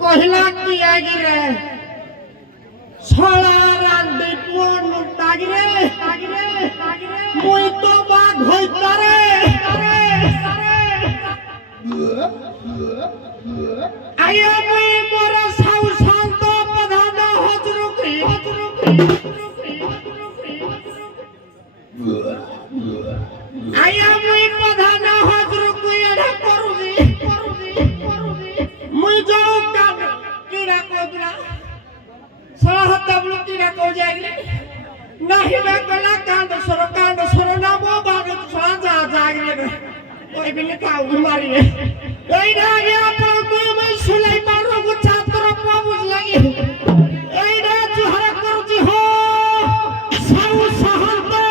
কহিলা কি আগিরে ছড়া রান্দি পুন তাগিরে মুই তো বাঘ হইতারে আয়া মুই মোর সাউ শান্ত প্রধান হজরুকি আয়া মুই প্রধান হজরুকি এডা করুজি মুই যাও কাম কিরা কোদরা সলা হতাবলু কিরা কো যাইলে নাহি মে কলা কান্ড সর নামো বাগে সলা যা জাগরে ওই বিলে কাউ মারিয়ে এই রাগে আপন তুই মই সুলাই মারো গো ছাত্র প্রভু লাগি এই রে জুহার করজি হো সাউ সাহতে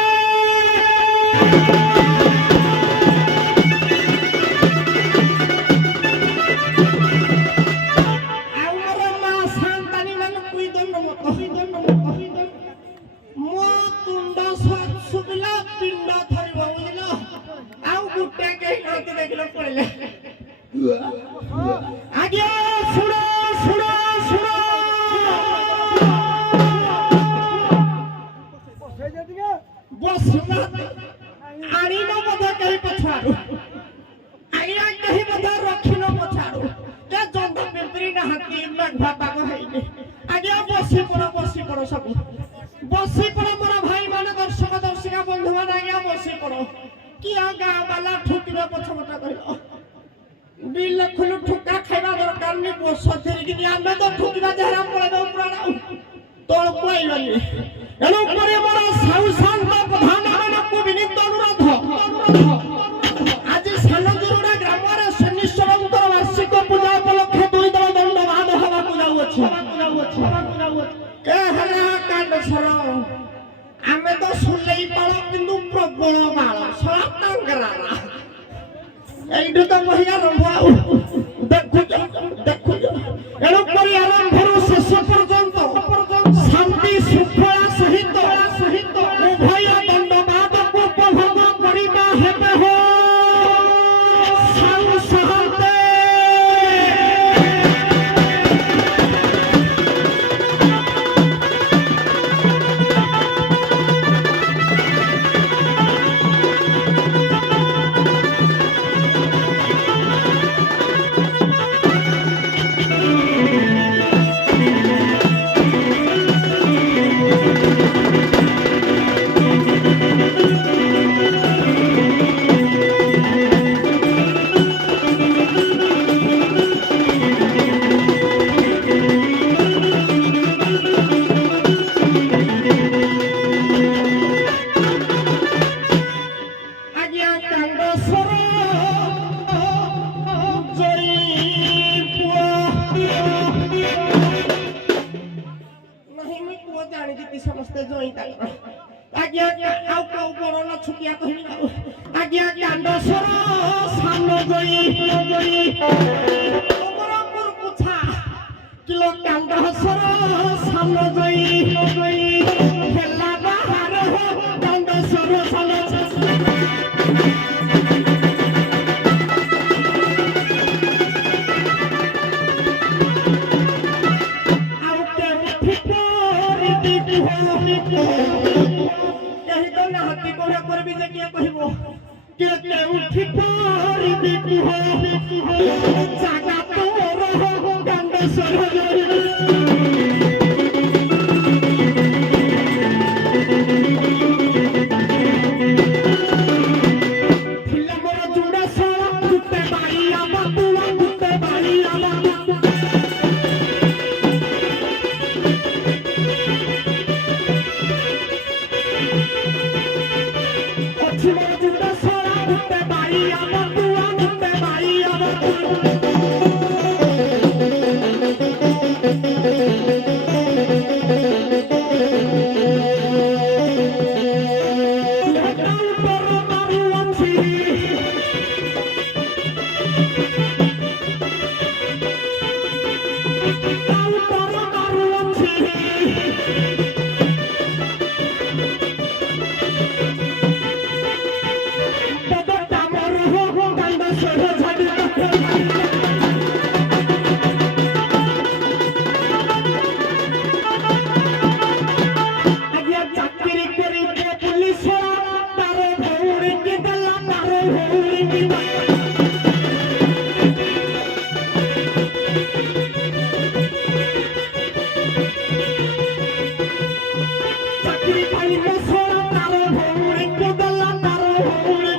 আগে শুনো শুনো শুনো বসনা আনি ন বধ কই পছাড়ু আইয়া কহি বধ রখিনো পছাড়ু তে জন্দ পিপরি না হাতি মেঘ ভাবাগ হইনি আগে বসি পড়ো সব বসি পড়ো মোর ভাই মানে দর্শক দর্শিকা বন্ধু মানে আগে বসি পড়ো কি আগা বালা ঠুকিবে পছমটা কইলো বিল খুলু ঠুকা খাইবা দরকার নি বস ধরিকি নি আমরা তো ঠুকিবা যারা পড়াবে উপরানা তোর কইবানি এনো পরে বড় সাউ শান্ত প্রধান আমানকু বিনীত অনুরোধ আজি সানজুরুড়া গ্রামরে শনিশ্বরঙ্কর বার্ষিক পূজা উপলক্ষে দুই দল দণ্ডবাদ হବାକୁ যাଉଅଛି কে হরা কাণ্ড সর ଆମେ ତ ସୁଲେଇ ପାଳ କିନ୍ତୁ ପ୍ରବଳ ମାଳ ସଳା ତାଙ୍କରା এইটু তো বহি আরম্ভ দেখুছ এর পরি আরম্ভରୁ ଶେଷ ପର୍ଯ୍ୟନ୍ତ ଶାନ୍ତି ଶୃଙ୍ଖଳା ସହିତ ଉଭୟ ଦଣ୍ଡବାଦକୁ ଉପଭୋଗ କରିବା ହେବେ ହୋ ସାଉ ସାହତେ समस्ते जोई ताल आज्ञा आउ को बरोला छुटिया कहिनी आज्ञा कांड सर सामने जोई बरपुर कुछा किलो कांड सर सामने जोई खेला बाहर हो कांड सर सामने कहि तो ना हाथी कोरा करबी जे किया कहिबो के उठी पारी बिटु हो जागा तो रहो गंड सर फिल्म मोर जुड़ा सो कुत्ते बाई आमा तुआ कुत्ते बाई आमा Chimara juda sora kutte bai ama tuwa kutte bai ama চাকরি পাইল সোনা তার ভৌরি কুদলা তার ভৌরি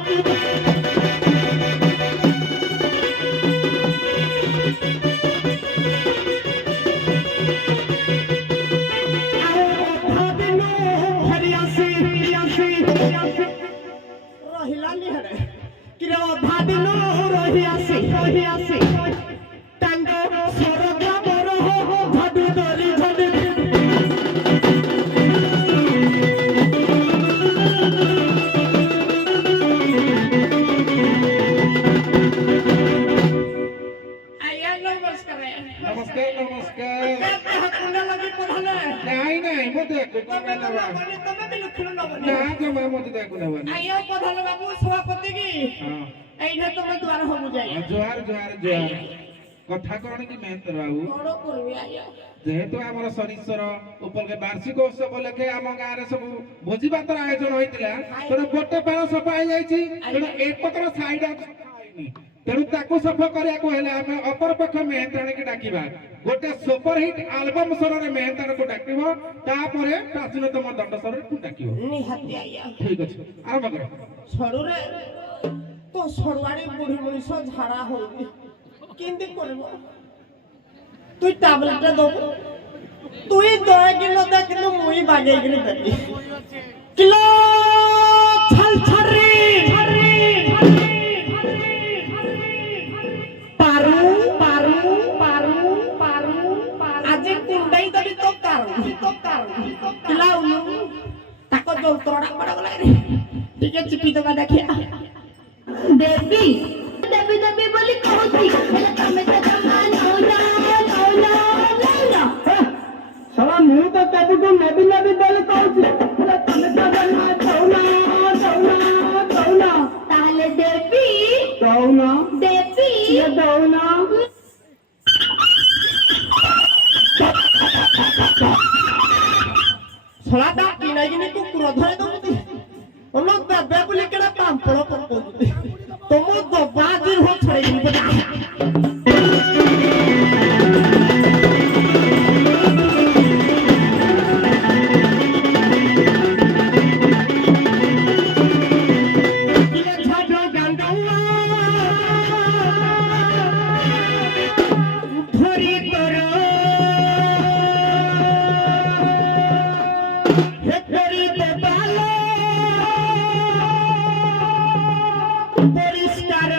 রহিলানি হরে কিরে অধা দিন রহি আসি টাঙ্গ সরগা বড় হো ঝডু দরি ঝডু আয়া নমস্কার নমস্কার নমস্কার কোন লাগি পড়ালে নাই মতে কোন নেবা তুমি বি লুকুন নবনি না জমা মতে দেখো নেবা আয়া পড়ালে বাবু সভাপতি কি হ্যাঁ এইটা তোমার দ্বার হবু যাই জোহার কথা কଣ କି ମେହେନ୍ତ ବାବୁ ବଡ କରିବି ଆଜ୍ଞା ଯେହେତୁ ଆମର ଶନିଶ୍ଚର ଉପଲକ୍ଷେ ବାର୍ଷିକ ଉତ୍ସବ ଲେଖେ ଆମ ଗାଁରେ ସବୁ ଭୋଜି ଭାତର ଆୟୋଜନ ହୋଇଥିଲା ତେଣୁ ଗୋଟେ ବେଳ ସଫା ହେଇଯାଇଛି ତେଣୁ ଏପଟର ସାଇଡ ହେଇନି ତେଣୁ ତାକୁ ସଫା କରିବାକୁ ହେଲେ ଆମେ ଅପରପକ୍ଷ ମେହେନ୍ତାଣୀକି ଡାକିବା ଗୋଟେ ସୁପର ହିଟ୍ ଆଲବମ ସ୍ୱରରେ ମେହେନ୍ତାଣୀକୁ ଡାକିବ ତାପରେ ପ୍ରାଚୀନତମ ଦଣ୍ଡ ସ୍ୱରକୁ ଡାକିବ ନିହାତି ଆଜ୍ଞା ଠିକ ଅଛି ଆରମ୍ଭ କର ସରୁରେ ତ ସରୁଆଡି ବୁଢୀ ମଣିଷ ଝାଡା ହଉନି କେମିତି କରିବ তুই ট্যাবলেটটা দেবো তুই 10 কিলো দে কিন্তু মুই বাগেই গিয়ে দেবি কিলো ছাল ছাড়ি পারু পারু পারু পারু আজি কুন্ডাই দেবি তো কারু কিলা উলু তাকো যন্ত্রণা পড়া গলা রে ঠিক আছে চিপি দেবা দেখিয়া দেবী দেবী দেবী বলি কହୁଛି ହେଲେ ତମେ ତ ଜମା ନଉନା সারা মুই তো তাবুটু নবী নবী বলে কହୁছি হেলে তমে তো জমা দৌনা ତାହେଲେ ଦେବୀ দৌনা ଦେବୀ ये दौना সলাটা কিনাইনি কুকুর ধরে দৌদি ওনো দেবে বলি কেডা পাম্পড় পড়ুদি তোমো দবাজির হো ছড়াই দিবে পরিষ্কার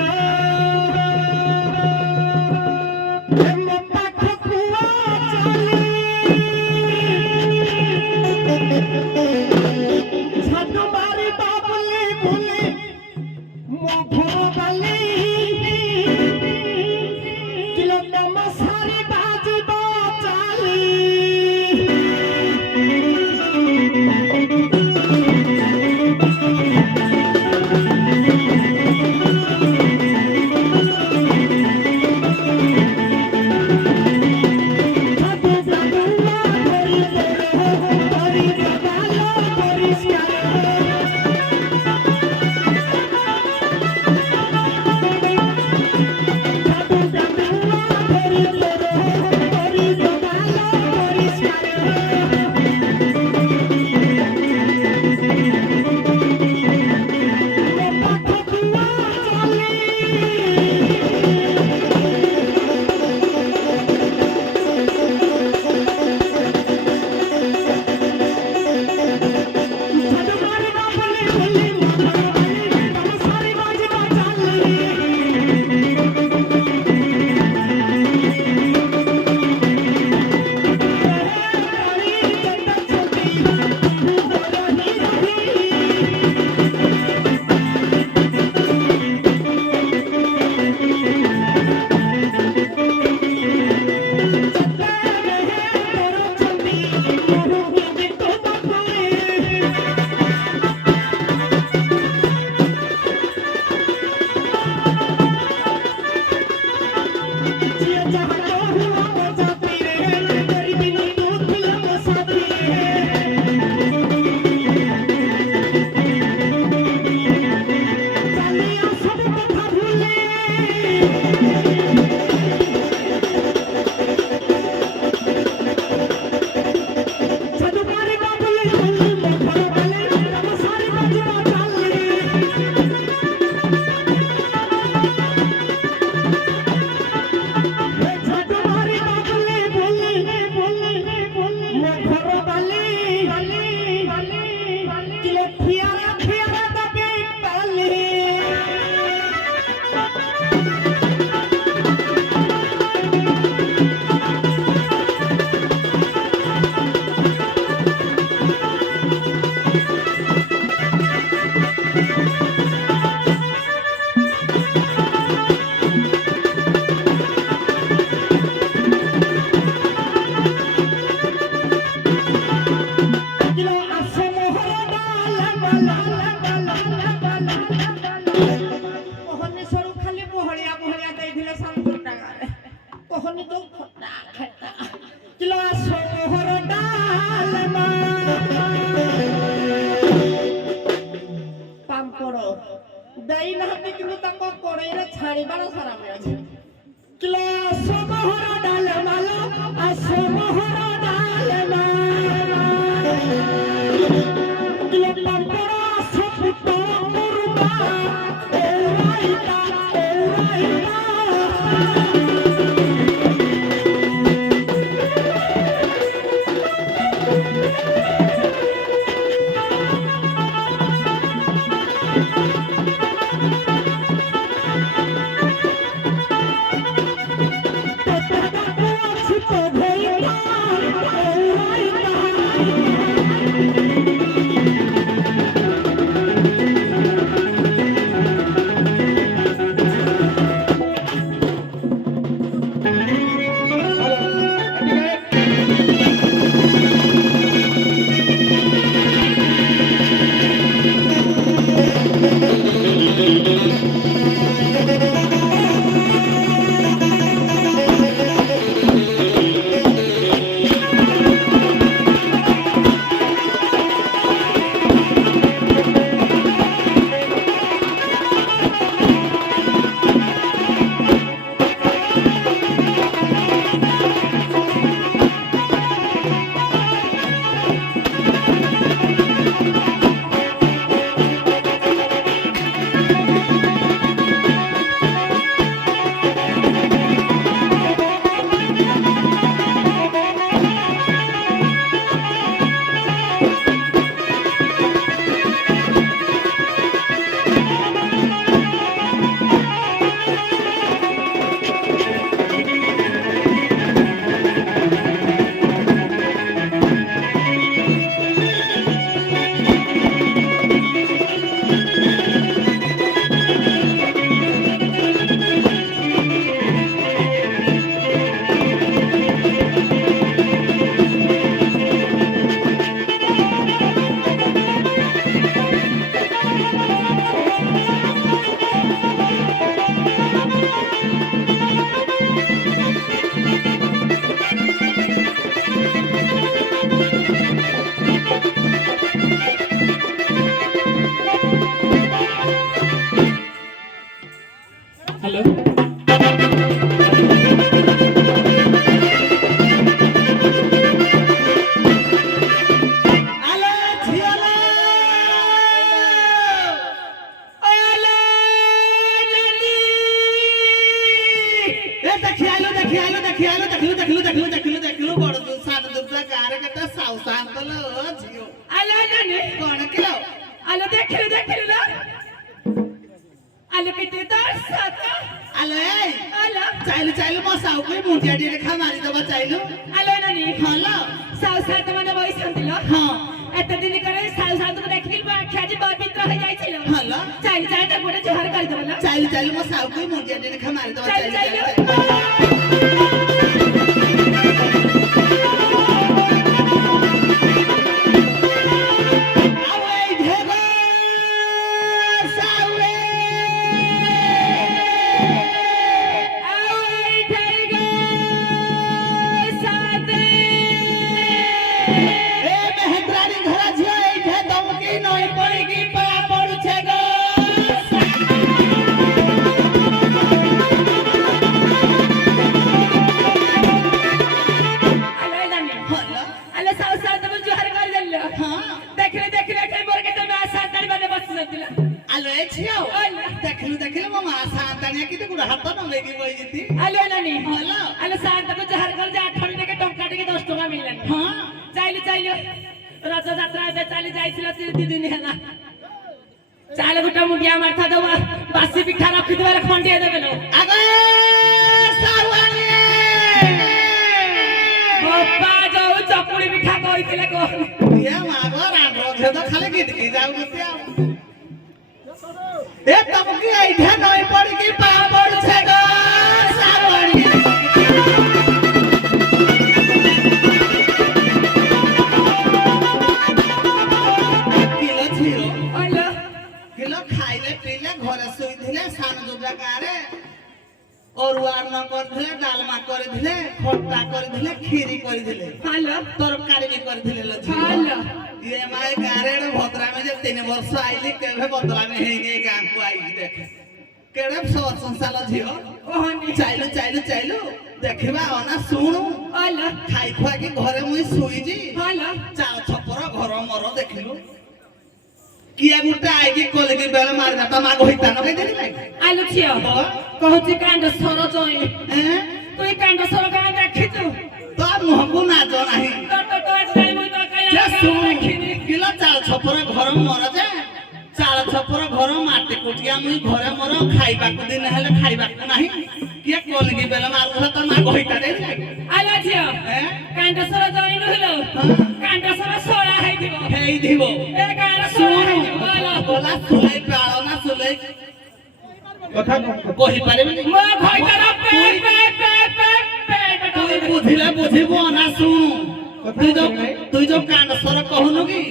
ଦେଇ ନାହାନ୍ତି କିନ୍ତୁ ତାଙ୍କ କଡ଼େଇରେ ଛାଣିବାର ସାରା ଅଛି କିଲୋ ସମହର ଡାଲମା ସମହର ଡାଲମା କିଲୋ ପାମ୍ପଡ଼ ସପୁଟ ମୁରୁମା ଏ ରାଇତା चाल गोटा मुंडिया माथा दवा बासी पिठा रखि देबे खंडिया देबे लो आगे सावणी बापा जाऊ चपुड़ी पिठा कहितले को ये मागो रांडो छे तो खाली गीत की जाऊ नते ए तबकी आइठे नई पड़ी की पा पड़ छे गो सावणी घरे सुई धिले सान दुबरा कारे और वार न कर धिले डालमा कर धिले खट्टा कर धिले खीरी कर धिले हालो तरकारी भी कर धिले लो हालो ये माय गारेड़ भद्रा में जे 3 वर्ष आइली केभे बदला में हेने गां को आई देखे केड़े सोर संसाल झियो ओहनी चाइलु चाइलु चाइलु देखिबा अना सुनु आला खाई खुआ के घरे मुई सुईजी आला चार छपर घर मर देखिलु किया गुटा आइकी कोलगी बेल मारना त मा गहिता न कहि देली भाई आलु छियो कहूची कांड सर जोई हैं तू कांड सर का देखितु तो मुहबु ना जो नाही तो जाई मुई तो जे काया सुनु देखिनी किला चार छपर घर मर जे चार छपर घर माटी कुटिया मुई घरे मर खाइबा को दिन हेले खाइबा को नाही किया कोलगी बेल मारला त मा गहिता देली भाई आला छियो हैं कांड सर जोई नहलो कांड सर सोळा है दिबो हेई दिबो ए कांड सोळा है दिबो आला बोला सुले पाळो ना सुले কথা কম কহি পারিবি মো ঘইতারা পে তুই বুঝিলে বুঝিব না শুনু তুই যে কাণ্ড সর কহুনু কি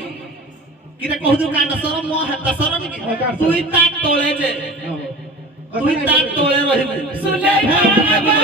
কিরে কহুদু কাণ্ড সর মো হাত সর নি তুই তা তলে যে তুই তা তলে রহিবি सुले बाबा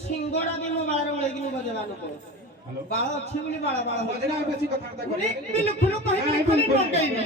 ସିଙ୍ଗଡ଼ା ବି ମୋ ବାଳରେ ଉଳେଇକିନି ବଜେଇବା ଲୋକ ହ୍ୟାଲୋ ବାଳ ଅଛି ବୋଲି ବାଳ ବାଳ ମଝିରେ ଆଉ ବେଶୀ କଥାବାର୍ତ୍ତା କରିବେ ବିଲକୁଲ କହିବି ଖାଲି ଲଗେଇବି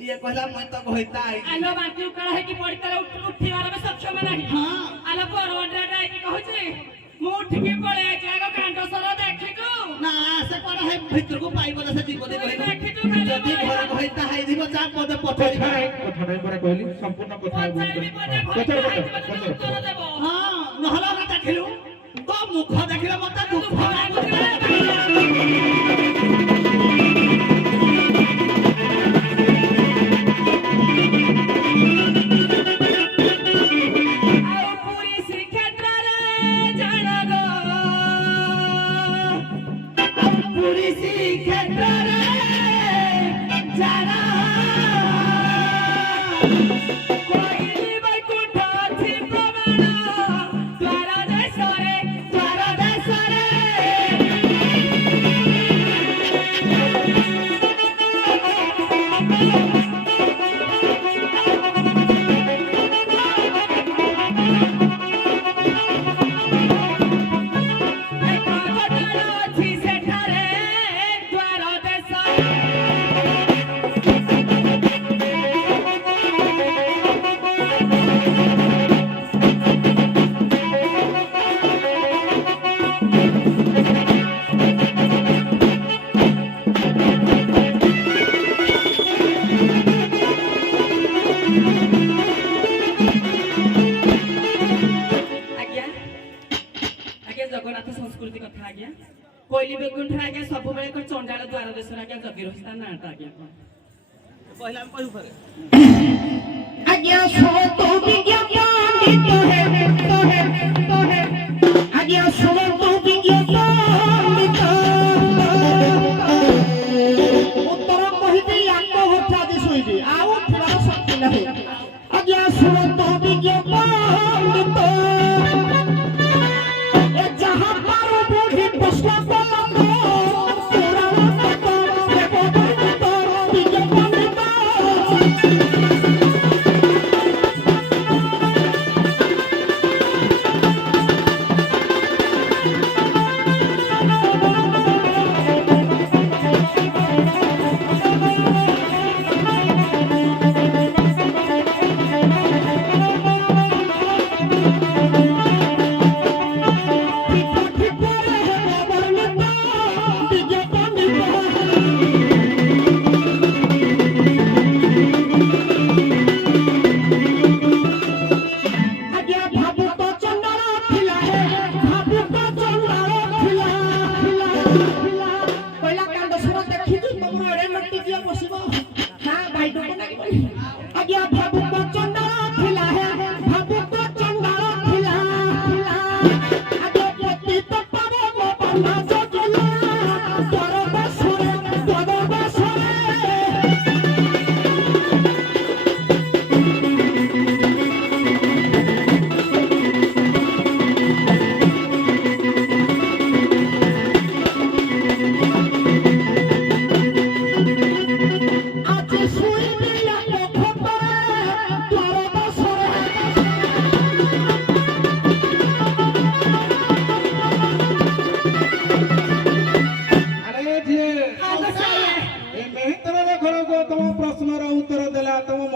ये कहला मैं तो कहता आई आलो बाकी उकड़ा है कि पड़ी तरह उठिवार में सक्षम नहीं हां आलो परवंडा डाई की कहछे मु उठ के पळे जाएगा कांड सर देखि तू ना से कोन है भीतर को पाई बोला से जीव दे देखि तू खाली जदी घर कहता है दिबो जा पद पठरी कथा पर कहली संपूर्ण कथा उत्तर देबो हां नहला ना देखिलु तो मुख देखिला मत दुख लागुला जगन्नाथ संस्कृति कथा आज्ञा कोइली बेकुंठ आज्ञा सब बेले को चंडाल द्वार देश आज्ञा जगी रहस्ता नाटा आज्ञा पहला हम कहू करे आज्ञा सुनो तो विज्ञान तो है आज्ञा सुनो तो विज्ञान उत्तर कहिबी आको हथा दे सोइबी आउ उठवार शक्ति नहीं आज्ञा सुनो तो विज्ञान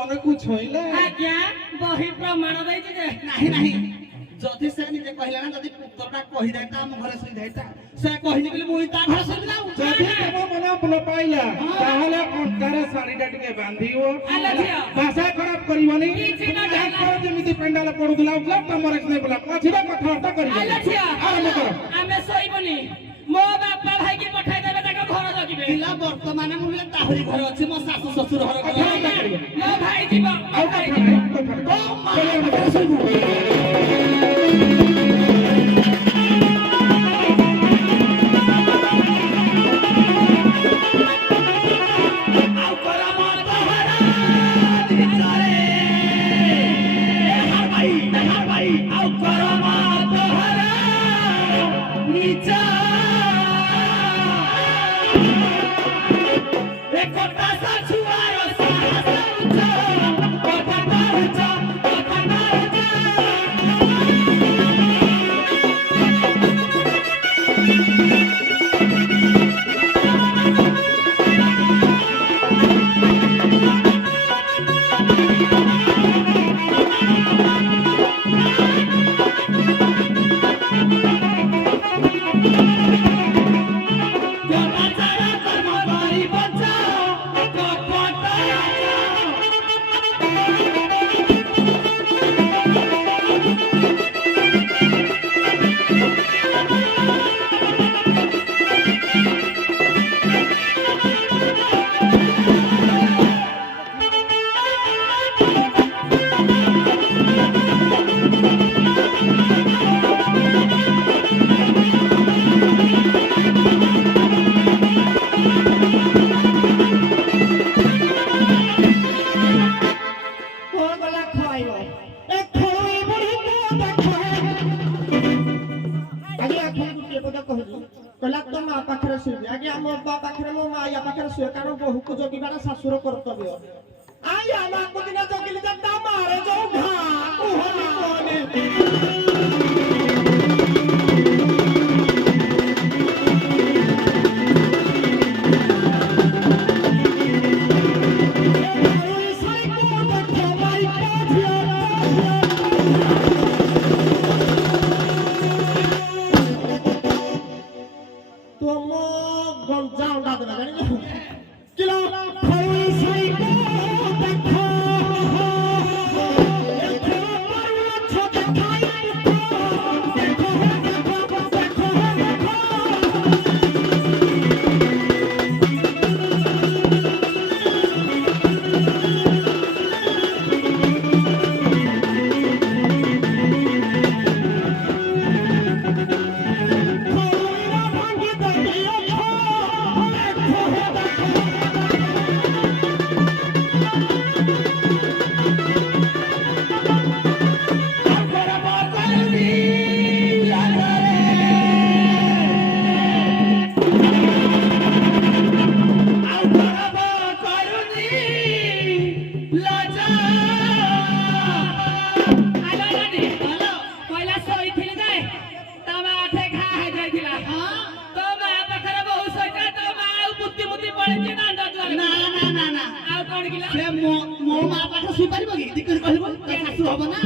आज्ञा बही प्रमाण दै जे नहीं नहीं जति से निजे କହିଲା ନା ଯଦି ପୁତଟା କହିଦେଇତା ଆମ ଘରେ ଶୋଇଥାଇତା ସେ କହିନି ବୋଲି ମୁଁ ତା ଘରେ ଶୋଇବି ନା ଯଦି ତମ ମନ ଭଲ ପାଇଲା ତାହେଲେ ଅଣ୍ଟାରେ ଶାଢୀଟା ଟିକେ ବାନ୍ଧିବ ଭାଷା ଖରାପ କରିବନି ଯେମିତି ପେଣ୍ଡାଲ ପଡୁଥିଲା ତମର ମଝିରେ କଥାବାର୍ତ୍ତା କରିବ ଆରମ୍ଭ କର। ଆମେ ଶୋଇବୁନି ମୋ ବାପା ଭାଇକି ପଠାଇ ଦେବେ ତାଙ୍କ ଘର ଜଗିବେ ପିଲା ବର୍ତ୍ତମାନ ମୁଁ ହେଲେ ତାହରି ଘରେ ଅଛି ମୋ ଶାଶୁ ଶ୍ୱଶୁର ଘର କଥାବାର୍ତ୍ତା କରିବ ମୋ ଭାଇ ଯିବ ଆଉ କଥା ନାହିଁ କଥା କହିଲା ତ ମା ପାଖରେ ଶୋଇବି ଆଜ୍ଞା ମୋ ବାପା ପାଖରେ ମୋ ମା ୟା ପାଖରେ ଶୋଇବେ କାରଣ ବୋହୂକୁ ଜଗିବାଟା ଶାଶୁର କର୍ତ୍ତବ୍ୟ ଆଜ୍ଞା ମାକୁ ଦିନ ଜଗିଲି ଯେ ତା ମାର ଯୋଉ ଘା କୁହନି ମୋ ମା ପାଖରେ ଶୋଇପାରିବ କି ଦିକରି କହିବ ତା ଶାଶୁ ହବ ନା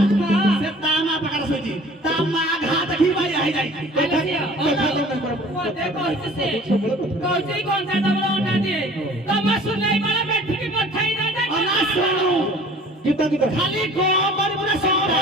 ସେ ତା ମା ପାଖରେ ଶୋଇଛି ତା ମା ଘା ଦେଖି ଭାଇ ହେଇଯାଇଛି ମତେ କହିଛି ସେ କହିଛି କଞ୍ଚା ତମର ଅଣ୍ଡା ଦିଏ ତମ ସୁନେଇ ବଳ ବେଠିକି ପଠାଇ ଦେ ଅନା ଶୁଣୁ ଖାଲି ଗୋ କରିବୁ ନା ସୋରା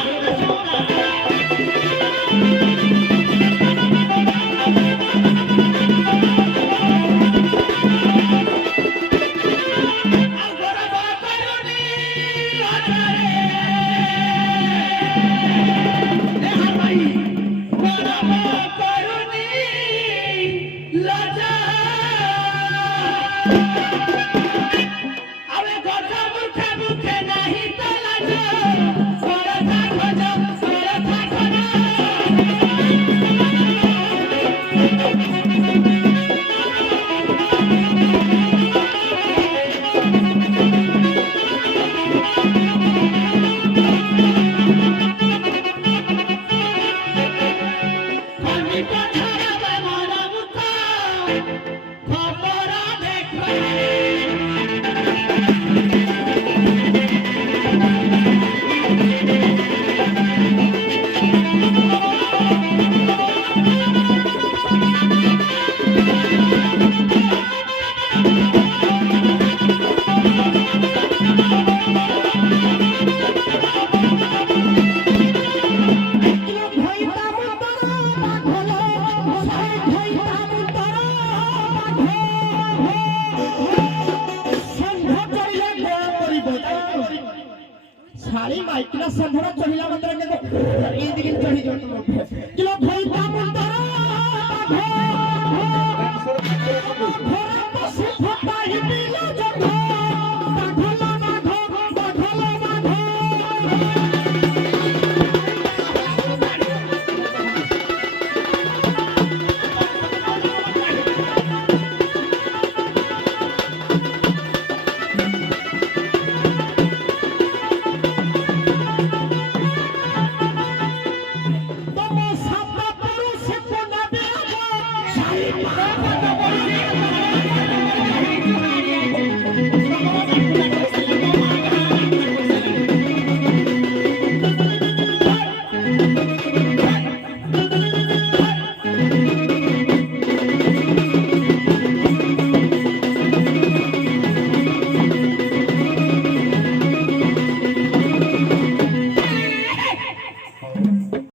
ଅଧା